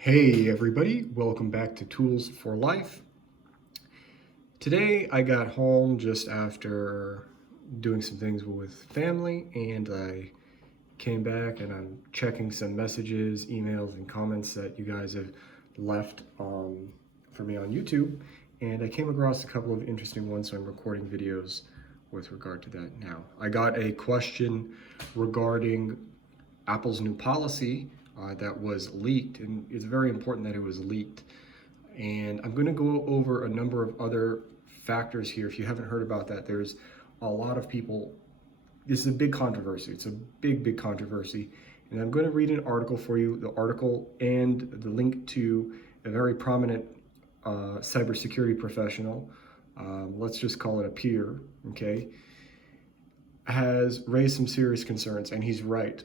Hey everybody, welcome back to Tools for Life. Today I got home just after doing some things with family, and I came back and I'm checking some messages, emails, and comments that you guys have left for me on YouTube, and I came across a couple of interesting ones, so I'm recording videos with regard to that now. I got a question regarding Apple's new policy that was leaked, and it's very important that it was leaked. And I'm going to go over a number of other factors here. If you haven't heard about that, there's a lot of people. This is a big controversy. It's a big controversy. And I'm going to read an article for you, the article and the link to a very prominent cybersecurity professional. Let's just call it a peer, okay? Has raised some serious concerns, and he's right.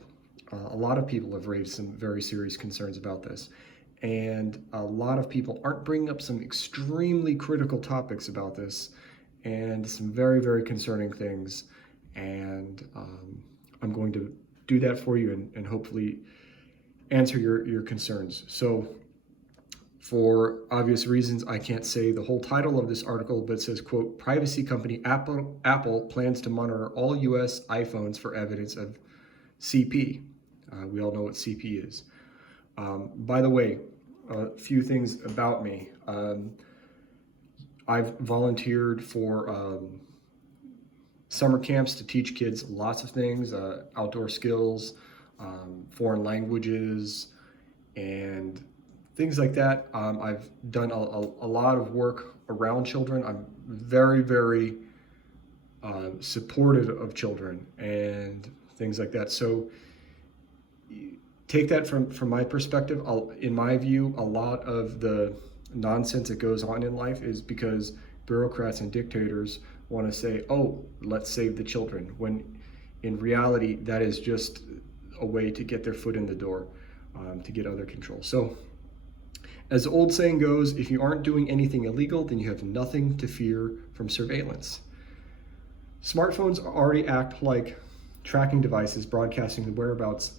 A lot of people have raised some very serious concerns about this. And a lot of people aren't bringing up some extremely critical topics about this and some very concerning things. And I'm going to do that for you and hopefully answer your concerns. So for obvious reasons, I can't say the whole title of this article, but it says, quote, privacy company Apple plans to monitor all US iPhones for evidence of CP. We all know what CP is. By the way, a few things about me. I've volunteered for summer camps to teach kids lots of things, outdoor skills, foreign languages, and things like that. I've done a lot of work around children. I'm very supportive of children and things like that. So take that from my perspective. In my view, a lot of the nonsense that goes on in life is because bureaucrats and dictators want to say, oh, let's save the children, when in reality, that is just a way to get their foot in the door, to get other control. So as the old saying goes, if you aren't doing anything illegal, then you have nothing to fear from surveillance. Smartphones already act like tracking devices, broadcasting the whereabouts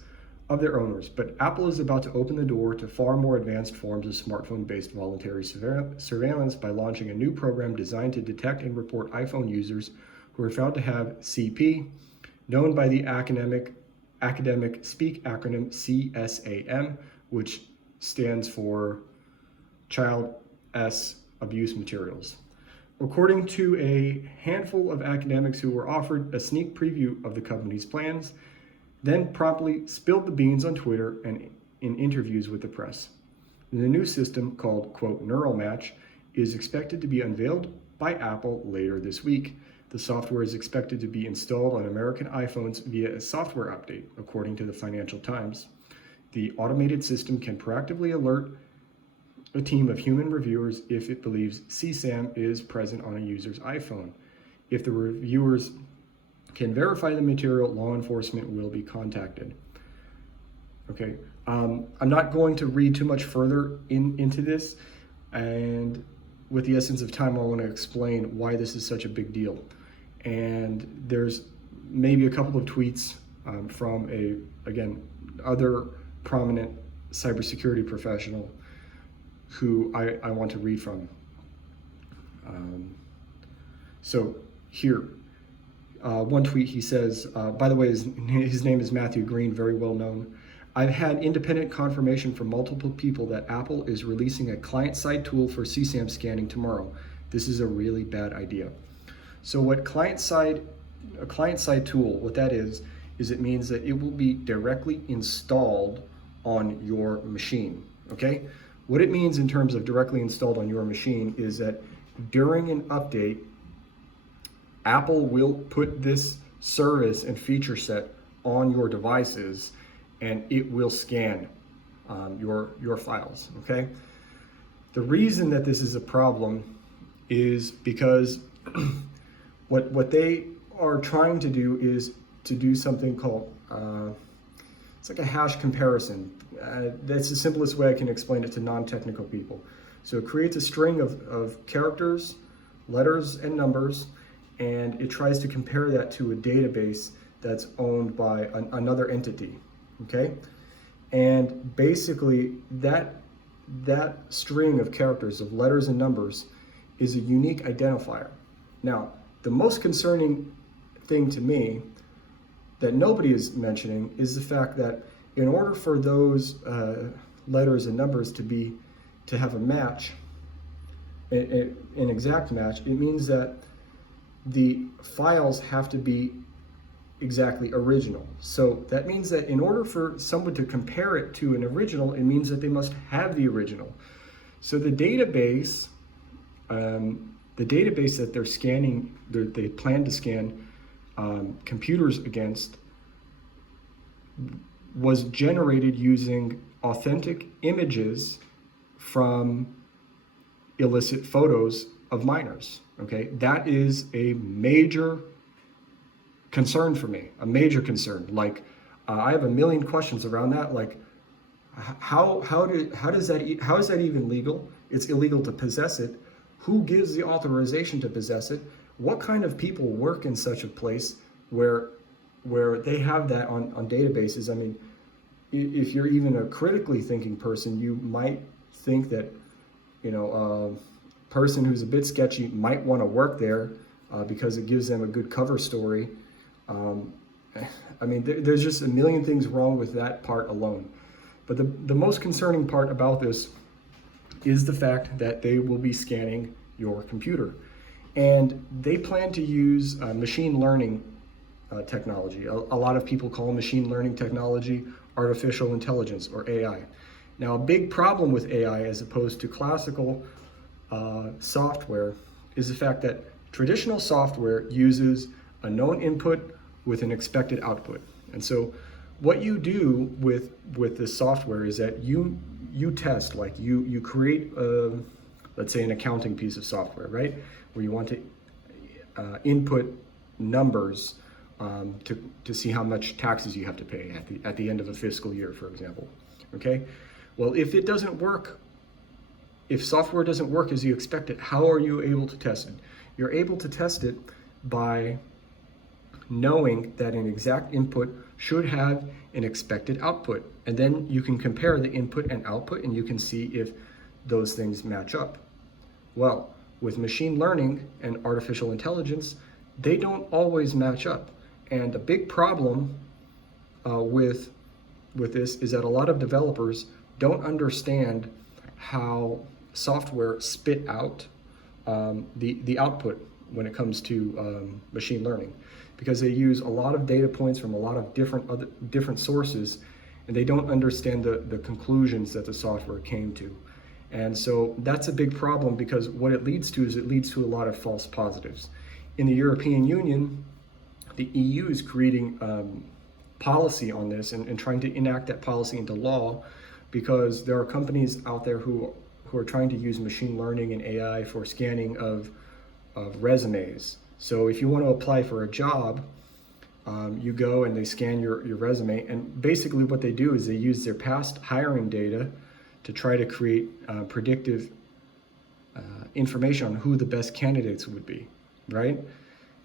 of their owners, but Apple is about to open the door to far more advanced forms of smartphone-based voluntary surveillance by launching a new program designed to detect and report iPhone users who are found to have CP, known by the academic speak acronym CSAM, which stands for Child S Abuse Materials. According to a handful of academics who were offered a sneak preview of the company's plans, then promptly spilled the beans on Twitter and in interviews with the press. The new system, called, quote, Neural Match, is expected to be unveiled by Apple later this week. The software is expected to be installed on American iPhones via a software update, according to the Financial Times. The automated system can proactively alert a team of human reviewers if it believes CSAM is present on a user's iPhone. If the reviewers can verify the material, law enforcement will be contacted. Okay, I'm not going to read too much further into this, and with the essence of time, I want to explain why this is such a big deal. And there's maybe a couple of tweets from other prominent cybersecurity professional who I want to read from. So here. One tweet, he says, by the way, his name is Matthew Green, very well known. I've had independent confirmation from multiple people that Apple is releasing a client-side tool for CSAM scanning tomorrow. This is a really bad idea. So what a client-side tool, what that is it means that it will be directly installed on your machine, okay? What it means in terms of directly installed on your machine is that during an update, Apple will put this service and feature set on your devices, and it will scan your files, okay? The reason that this is a problem is because what they are trying to do is to do something called, it's like a hash comparison. That's the simplest way I can explain it to non-technical people. So it creates a string of characters, letters, and numbers, and it tries to compare that to a database that's owned by another entity, okay? And basically that that string of characters, of letters and numbers, is a unique identifier. Now, the most concerning thing to me that nobody is mentioning is the fact that in order for those letters and numbers to have a match, an exact match, it means that the files have to be exactly original. So that means that in order for someone to compare it to an original, it means that they must have the original. So the database that they're scanning, they plan to scan computers against, was generated using authentic images from illicit photos of minors. Okay, that is a major concern for me, a major concern. Like, I have a million questions around that. Like, how is that even legal? It's illegal to possess it. Who gives the authorization to possess it? What kind of people work in such a place where they have that on databases? I mean, if you're even a critically thinking person, you might think that, a person who's a bit sketchy might want to work there because it gives them a good cover story. I mean, there's just a million things wrong with that part alone. But the most concerning part about this is the fact that they will be scanning your computer. And they plan to use machine learning technology. A lot of people call machine learning technology artificial intelligence, or AI. Now, a big problem with AI as opposed to classical software is the fact that traditional software uses a known input with an expected output. And so what you do with this software is that you test, like you create, let's say, an accounting piece of software, right? Where you want to input numbers to see how much taxes you have to pay at the end of a fiscal year, for example. Okay? Well, if it doesn't work, if software doesn't work as you expect it, how are you able to test it? You're able to test it by knowing that an exact input should have an expected output. And then you can compare the input and output, and you can see if those things match up. Well, with machine learning and artificial intelligence, they don't always match up. And a big problem with this is that a lot of developers don't understand how software spit out the output when it comes to machine learning, because they use a lot of data points from a lot of different sources, and they don't understand the conclusions that the software came to. And so that's a big problem, because what it leads to is it leads to a lot of false positives. In the European Union, the EU is creating policy on this and trying to enact that policy into law, because there are companies out there who are trying to use machine learning and AI for scanning of resumes. So if you want to apply for a job, you go and they scan your resume, and basically what they do is they use their past hiring data to try to create predictive information on who the best candidates would be, right?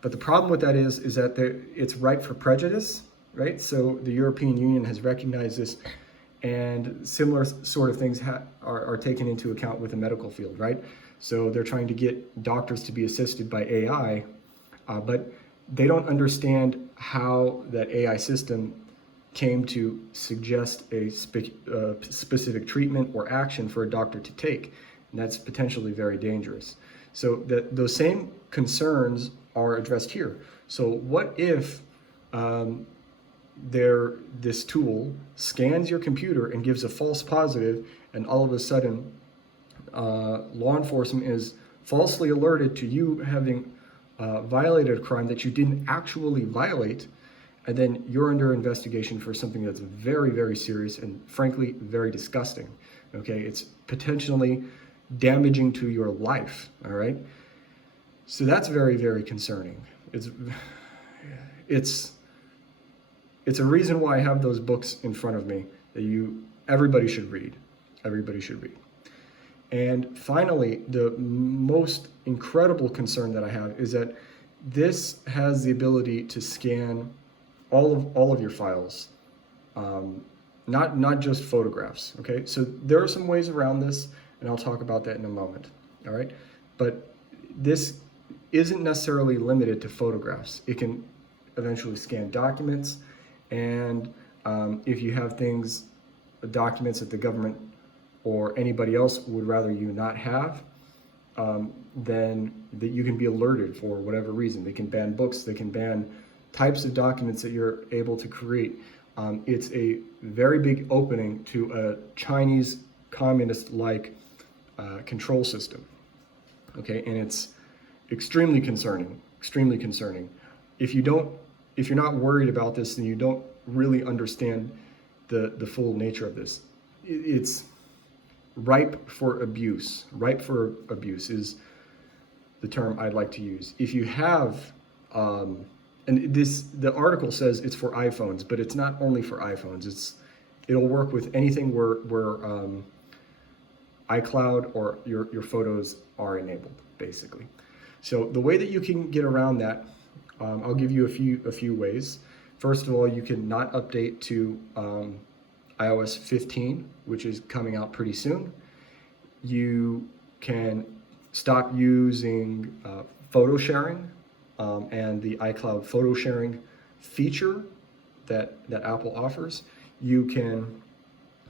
But the problem with that is that it's ripe for prejudice, right? So the European Union has recognized this, and similar sort of things are taken into account with the medical field, right? So they're trying to get doctors to be assisted by AI, but they don't understand how that AI system came to suggest a specific treatment or action for a doctor to take, and that's potentially very dangerous. So those same concerns are addressed here. So what if this tool scans your computer and gives a false positive, and all of a sudden law enforcement is falsely alerted to you having violated a crime that you didn't actually violate, and then you're under investigation for something that's very, very serious and frankly very disgusting. Okay, it's potentially damaging to your life. All right, so that's very, very concerning. It's a reason why I have those books in front of me that everybody should read. Everybody should read. And finally, the most incredible concern that I have is that this has the ability to scan all of your files not just photographs. Okay, so there are some ways around this, and I'll talk about that in a moment. All right, but this isn't necessarily limited to photographs. It can eventually scan documents, and if you have things, documents that the government or anybody else would rather you not have, then that you can be alerted for whatever reason. They can ban books, they can ban types of documents that you're able to create. It's a very big opening to a Chinese communist-like control system. Okay, and it's extremely concerning, extremely concerning. If you're not worried about this, then you don't really understand the full nature of this. It's ripe for abuse. Ripe for abuse is the term I'd like to use. If you have, the article says it's for iPhones, but it's not only for iPhones. It'll work with anything where iCloud or your photos are enabled, basically. So the way that you can get around that, I'll give you a few ways. First of all, you can not update to iOS 15, which is coming out pretty soon. You can stop using photo sharing and the iCloud photo sharing feature that Apple offers. You can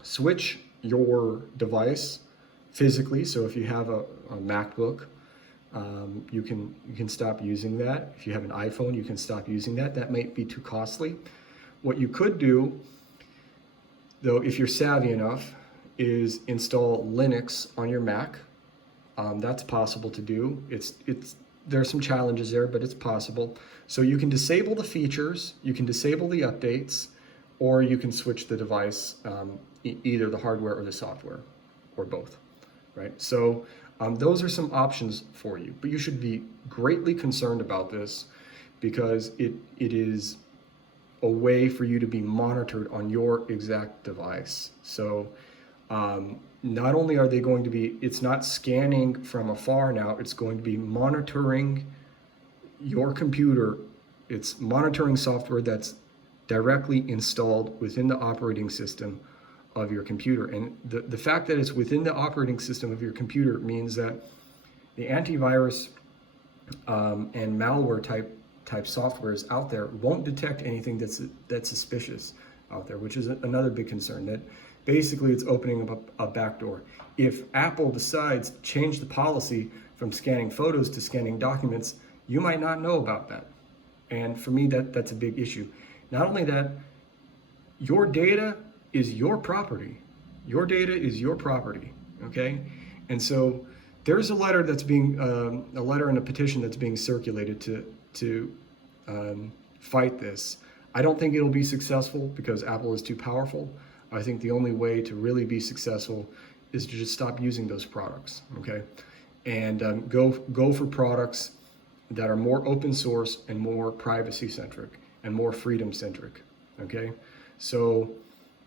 switch your device physically. So if you have a MacBook, you can stop using that. If you have an iPhone, you can stop using that. That might be too costly. What you could do, though, if you're savvy enough, is install Linux on your Mac. That's possible to do. There are some challenges there, but it's possible. So you can disable the features, you can disable the updates, or you can switch the device, either the hardware or the software, or both, right? So those are some options for you, but you should be greatly concerned about this because it is a way for you to be monitored on your exact device. So not only are they going to be, it's not scanning from afar now, it's going to be monitoring your computer. It's monitoring software that's directly installed within the operating system of your computer. And the fact that it's within the operating system of your computer means that the antivirus and malware type softwares out there won't detect anything that's suspicious out there, which is another big concern. That basically it's opening up a backdoor. If Apple decides to change the policy from scanning photos to scanning documents, you might not know about that. And for me, that's a big issue. Not only that, your data is your property. Your data is your property, okay? And so there's a letter that's being, a letter and a petition that's being circulated to fight this. I don't think it'll be successful because Apple is too powerful. I think the only way to really be successful is to just stop using those products, okay? And go for products that are more open source and more privacy centric and more freedom centric, okay? So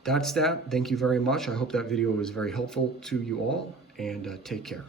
that's that. Thank you very much. I hope that video was very helpful to you all, and take care.